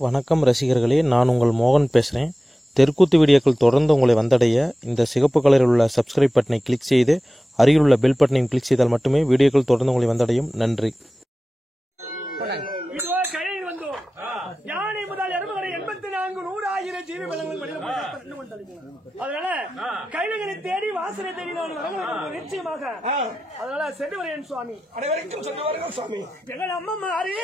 வணக்கம் ரசிகர்களே, நான் உங்கள் மோகன் பேசுகிறேன். தெருக்கூத்து வீடியோக்கள் தொடர்ந்து உங்களை வந்தடைய இந்த சிகப்பு கலரில் உள்ள சப்ஸ்கிரைப் பட்டனை கிளிக் செய்து அருகில் உள்ள பெல் பட்டனையும் கிளிக் செய்தால் மட்டுமே வீடியோக்கள் தொடர்ந்து உங்களை வந்தடையும். நன்றி. யானை முதல் எறும்புகளை 84,100,000 ஜீவிபலங்கள் அதனால கைவிகளை தேடி வாசனை தேடி நான் வரவேற்கும் நிச்சயமாக. அதனால சென்று வரேன் சுவாமி. அனைவருக்கும் சென்று வருகிறேன் சுவாமி. எங்கள் அம்மா மாறி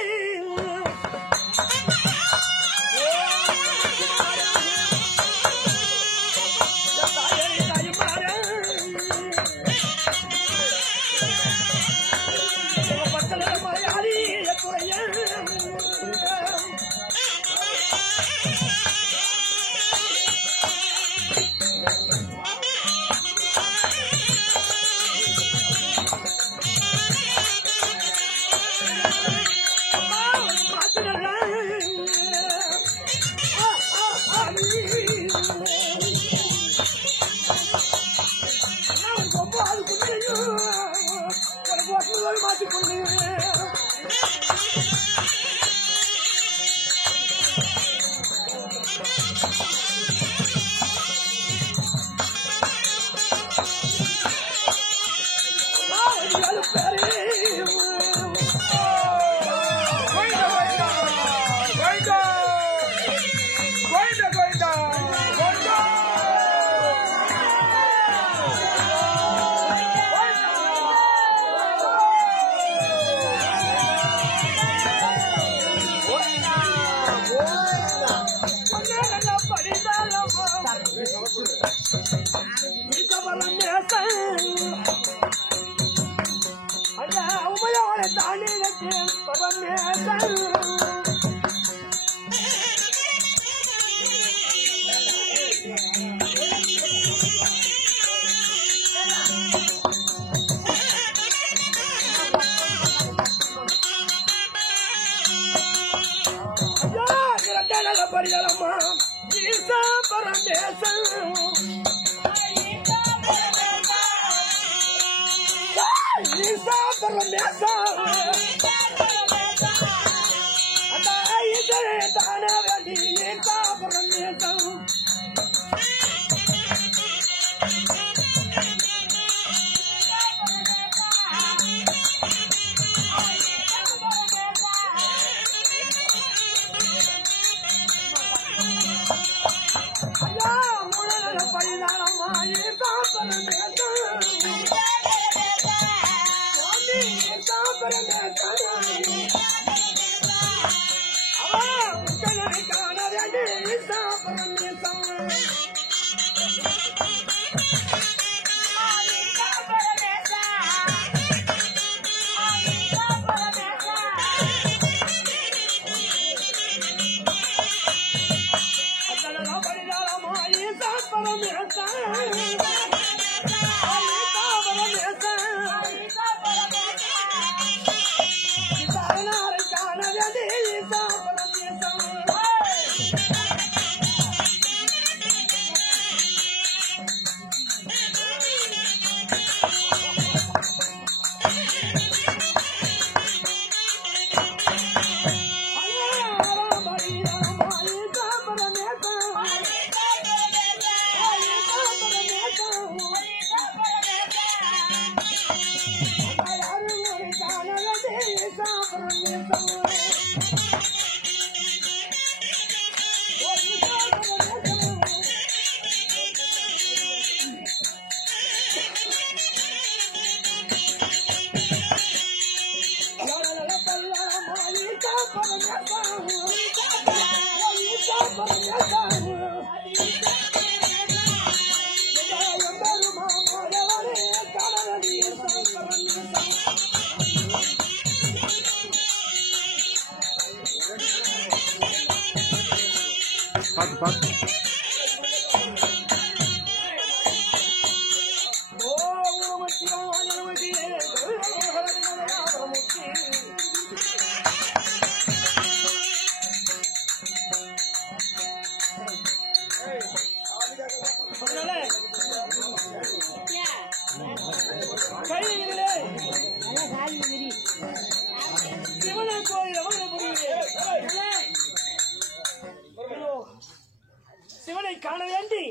சிவனை காண வேண்டி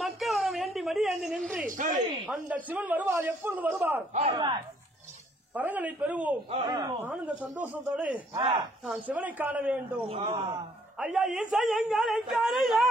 மக்கள் வர வேண்டி மடியேந்தி நின்று அந்த சிவன் வருவார். எப்பொழுது வருவார்? வரங்களை பெறுவோம். ஆனந்த சந்தோஷத்தோடு நான் சிவனை காண வேண்டும். ஐயா இசை எங்களை காணையா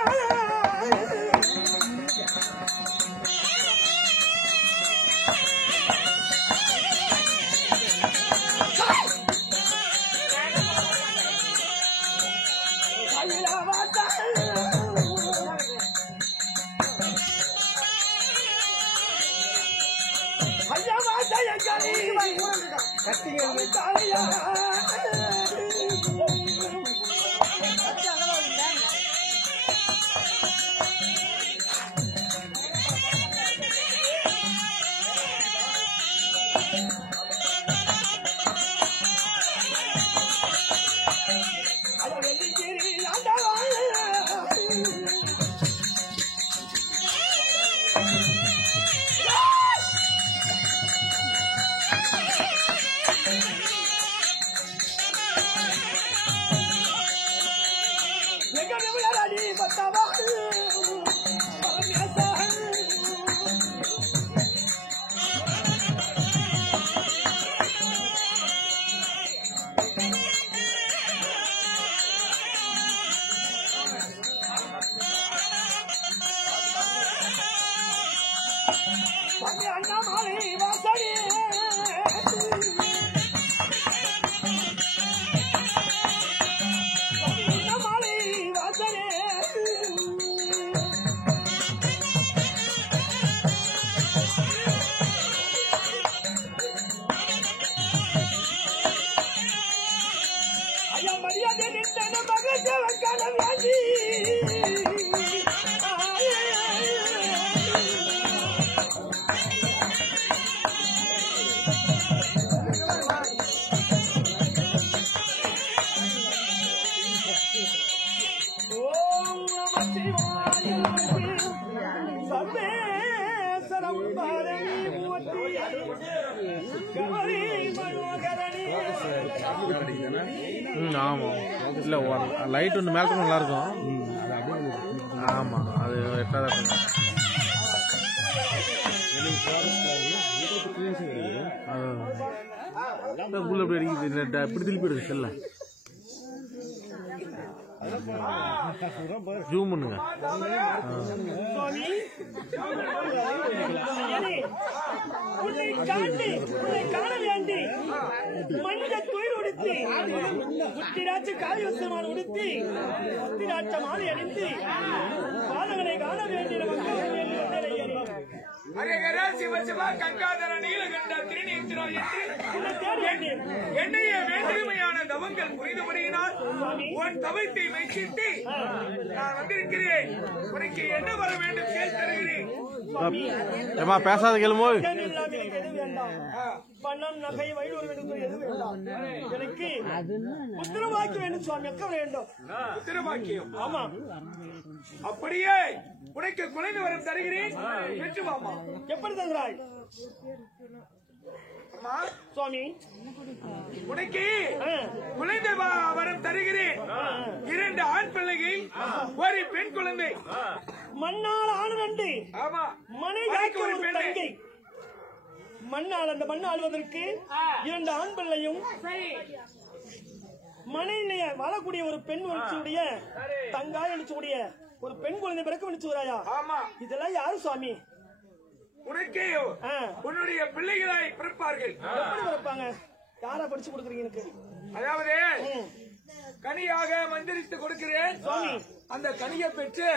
ஆமா இல்ல லைட் ஒன்று மேலே நல்லா இருக்கும். ஆமா அது எட்டாவது உள்ள எப்படி அடிக்குது இப்படி திருப்பி இருக்கு செல்ல ஜூம் பண்ணுங்க. காண வேண்டி மனித துயில் உடுத்தி புத்திராட்சி காவியமான உடுத்தி புத்திராட்ச மாலை அணிந்து பாதங்களை காண வேண்டிய என்னைய வேண்டுமையான தவங்கள் புரிந்து வருகிறார். உன் தவத்தை மெச்சிட்டு நான் வந்திருக்கிறேன். உனக்கு என்ன வர வேண்டும் கேள் தருகிறேன். பேசாத கேளுமோ. பணம் நகை வயிறு எது வேண்டாம். எனக்கு உத்தரவாக்கி வேண்டும் சுவாமி. எக்க வேண்டும் உத்தரவாக்கியம்? ஆமா. அப்படியே உனக்கு குறைந்து வரம் தருகிறேன். பெற்று வாமா. எப்படி தருகிறாய் சுவாமி? உனக்கு குழந்தை வரம் தருகிறேன். 2 ஆண் பிள்ளைகள், ஒரு பெண் குழந்தை. மண்ணால் ஆண் 2. ஆமா. மனைவிக்கு ஒரு தங்கை. மண்ணால் அந்த மண் ஆள்வதற்கு 2 ஆண் பிள்ளையும் மனையில வாழக்கூடிய ஒரு பெண் வச்சுடைய தங்காய் அடிச்சக்கூடிய ஒரு பெண் குழந்தை பிறக்க வச்சுறாயா? ஆமா. இதெல்லாம் யாரு சுவாமி? உனக்கே உன்னுடைய பிள்ளைகளை பிறப்பார்கள். எப்படி பிறப்பாங்க? யாரா படிச்சு கொடுக்குறீங்க எனக்கு? அதாவது கனியாக மந்திரித்து கொடுக்கிறேன் சுவாமி. அந்த கனியை பெற்று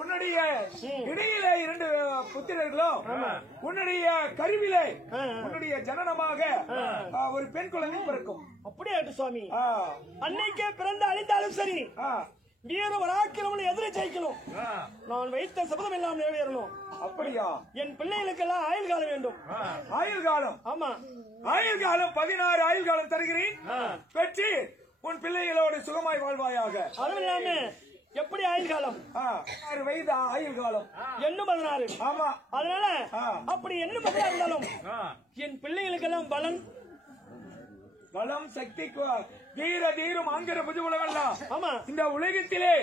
உன்னுடைய இடையில 2 புத்திரர்களும் உன்னுடைய கருவிலே உன்னுடைய ஜனனமாக ஒரு பெண் குழந்தை பிறக்கும். அப்படியே சுவாமி. அன்னைக்கே பிறந்து அழிந்தாலும் சரி, வீர வராக்கிரமனை எதிரே ஜெயிக்கணும். நான் வைத்த சபதம் எல்லாம் நிறைவேறணும். அப்படியா? என் பிள்ளைகளுக்கெல்லாம் ஆயுள் காலம் வேண்டும். ஆயுள் காலம்? ஆமா. ஆயுள் காலம் 16 ஆயுள் காலம் தருகிறேன். பெற்று உன் பிள்ளைகளோடு சுகமாய் வாழ்வாயாக. அதுவும் இல்லாம எப்படி ஆயுள் காலம்? 16 வயது ஆயுள் காலம். என்ன 16? ஆமா. அதனால அப்படி என்ன 16 இருந்தாலும் என் பிள்ளைகளுக்கெல்லாம் பலம் பலம் சக்தி தீர தீரும் ஆங்கிற புதுவுலகெல்லாம் ஆமா இந்த உலகத்திலே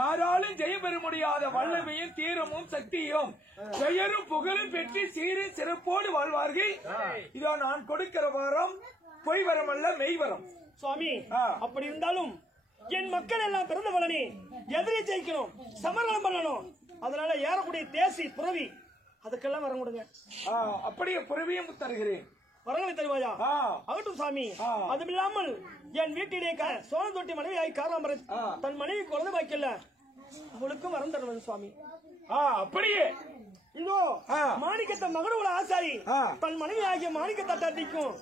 யாராலும் ஜெயம் பெற முடியாத வல்லமையும் தீரமும் சக்தியும் பெயரும் புகழும் பெற்று சீரும் சிறப்போடு வாழ்வார்கள். இதோ நான் கொடுக்கிற வரம் பொய் வரம் அல்ல மெய் வரம். சுவாமி அப்படி இருந்தாலும் என் மக்கள் எல்லாம் பிறந்த பலனே எதிரி ஜெயிக்கணும், சமரசம் பண்ணணும். அதனால ஏறக்கூடிய தேசி புறவி அதுக்கெல்லாம் வரம் கொடுங்க. அப்படியே புறவியும் தருகிறேன். வரங்களை தருவாயா? ஆகட்டும் சாமி. அதுவும் இல்லாமல் என் வீட்டிலே சோழ தொட்டி மனைவியாய் காராமரை தன் மனைவி குழந்தை பாய்க்கல, அவளுக்கும் வரம் தருவது சுவாமி. அப்படியே இதோ மாணிக்கத்தை மகனோட ஆசாரி தன் மனைவி ஆகிய மாணிக்கத்தை தட்டிக்கும்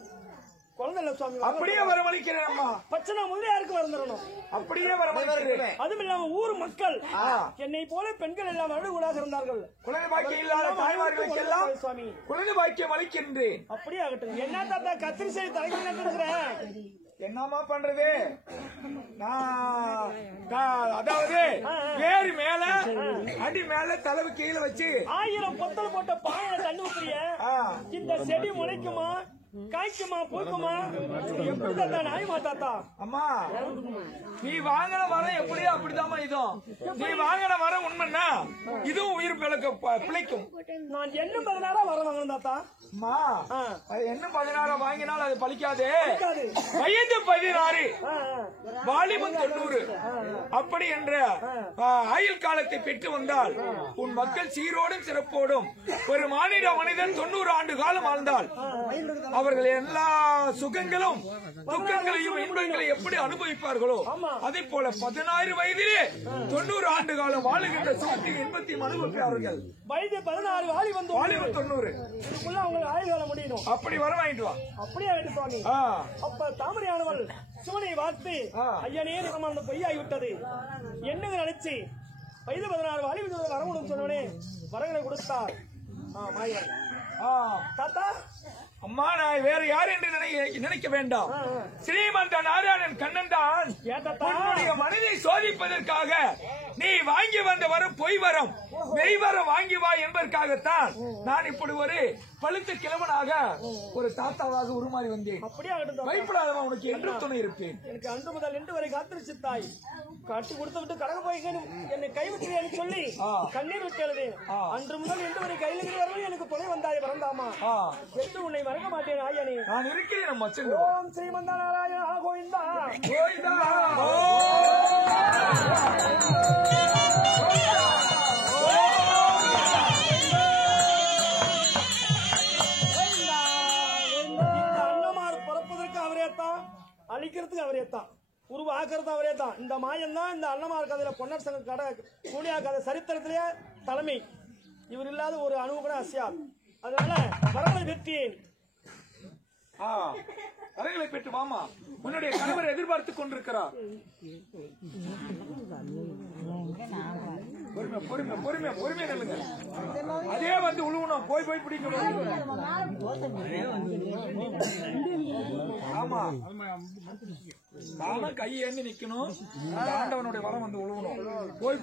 குழந்தை இல்ல சுவாமி. அப்படியே வரவழைக்கிறேன் அம்மா. பச்சனா முதலியாருக்கு வரம் தரணும். அப்படியே வரவழைக்கிறேன். அதுவும் இல்லாம ஊர் மக்கள் என்னை போல பெண்கள் எல்லாம் அழுகுடாக இருந்தார்கள். குழந்தை பாக்கியம் இல்லாத தாய்மார்களுக்கு எல்லாம் சுவாமி குழந்தை பாக்கியம் அளிக்கின்றேன். அப்படியே ஆகட்டும். என்ன தாத்தா கத்திரி செய்தி தலைகள் நட்டுக்கிறேன், என்னமா பண்றது? அதாவது வேறு மேல அடி மேல தலைவு கீழே வச்சு 1000 பொத்தல் போட்ட பானையில தண்ணி ஊத்துறிய, இந்த செடி முளைக்குமா காய்க்குமா பூக்குமா? எப்படி தாத்தா நாயுமா தாத்தா? அம்மா நீ வாங்கின வரம் எப்படியோ அப்படிதாம்மா இதுவும். நீ வாங்கின வரம் உண்மைன்னா இதுவும் உயிர் பிழைக்கும். நான் என்ன 16 வரம் வாங்கணும் தாத்தா? அம்மா என்ன 16 வாங்கினால் அது பலிக்காது. வயது 16 வாலிபம் 90 அப்படி என்ற ஆயுள் காலத்தை பெற்று வந்தால் உன் மக்கள் சீரோடும் சிறப்போடும் ஒரு மனிதன் 90 ஆண்டு காலம் வாழ்ந்தால் அவர்கள் எல்லா சுகங்களும் துக்கங்களையும் இன்பங்களையும் எப்படி அனுபவிப்பார்களோ அதே போல 16 வயதிலே 90 ஆண்டு காலம் வாழுகின்ற சுகத்தை இன்பத்தையும் அனுபவிப்பார்கள். வயது 16 வாலிபம் 90 அவங்க ஆயுள் காலம் முடியணும். அப்படி வர வாங்கிட்டு வா. அப்படியே ஆயிட்டு சுவாமி. அப்ப தாமரையானவள் சிவனை பார்த்து ஐயனே நம்ம அந்த பொய்யாகிவிட்டது என்னங்க நினைச்சு வயது 16 வாலிபம் வரமுடும் சொன்னவனே வரங்களை கொடுத்தார் மாயவன். தாத்தா அம்மா நான் வேற யார் என்று நினைக்க வேண்டாம். ஸ்ரீமந்த நாராயணன் கண்ணன் தான் உன்னுடைய மனதை சோதிப்பதற்காக நீ வாங்கி வந்த வரம் பொய் வரம் மெய் வரம் வாங்கி வா என்பதற்காகத்தான் நான் இப்படி ஒரு பழுத்த கிழவனாக ஒரு தாத்தாவாக உருமாறி வந்தேன். பயப்படாதவன் உனக்கு என்று துணை இருப்பேன். எனக்கு அன்று முதல் இன்று வரை காத்திருச்சு தாய் கட்டி கொடுத்து விட்டு கடக போய் என்னை கைவிட்டு சொல்லி கண்ணீர் விட்டு அன்று முதல் இன்று வரை கையில் வரவே எனக்கு துணை வந்தாய் வரந்தாமா என்று உன்னை மறக்க மாட்டேன் ஆயனே. நான் இருக்கிறேன் மச்சன். ஓம் ஸ்ரீமந்த நாராயணா கோவிந்தா கோவிந்தா. அண்ணமார் பிறப்பதற்கு அவரேத்தான், அழிக்கிறதுக்கு அவரேத்தான், உருவாக்குறது அவரே தான். இந்த மாயம் தான் இந்த அண்ணமார் கதையில பொன்னர் சங்க கடை கூலியா கதை சரித்திரத்திலேயே தலைமை. இவர் இல்லாத ஒரு அணுவு கூட அசையாது. அதனால வரங்களை பெற்றேன். வரங்களை பெற்று மாமா உன்னுடைய கணவர் எதிர்பார்த்துக் கொண்டிருக்கிறார். பொறுமை நில்லுங்க. அதே வந்து உழுவணும் போய் பிடிக்கணும். ஆமா நாம கை ஏந்தி நிக்கணும். ஆண்டவனுடைய வரம் வந்து உழுவணும்.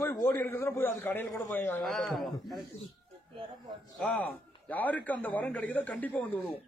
போய் ஓடி இருக்கிறதுனா போய் அது கடையில் கூட போய் யாருக்கு அந்த வரம் கிடைக்குதோ கண்டிப்பா வந்து விடுவோம்.